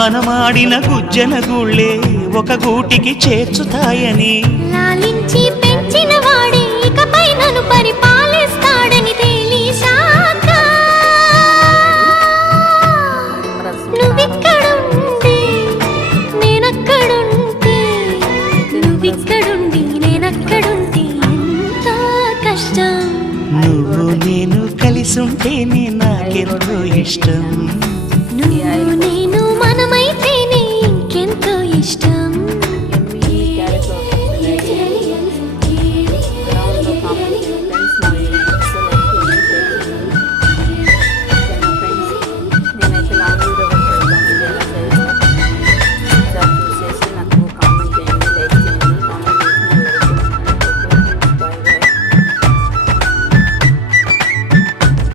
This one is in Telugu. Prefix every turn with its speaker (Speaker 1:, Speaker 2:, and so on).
Speaker 1: మనమాడిన గుజ్జన గుళ్ళే ఒక గూటికి చేర్చుతాయని.
Speaker 2: లాలించి పెంచిన వాడే ఇకపై నన్ను పరిపాలిస్తాడని తెలిసాక నువ్విక్కడుండి నేనక్కడుంటే నువ్విక్కడుండి నేనక్కడుంటే ఎంత కష్టం.
Speaker 1: నువ్వు నేను కలిసుంటేనే నాకెంతో ఇష్టం.
Speaker 2: నువ్వు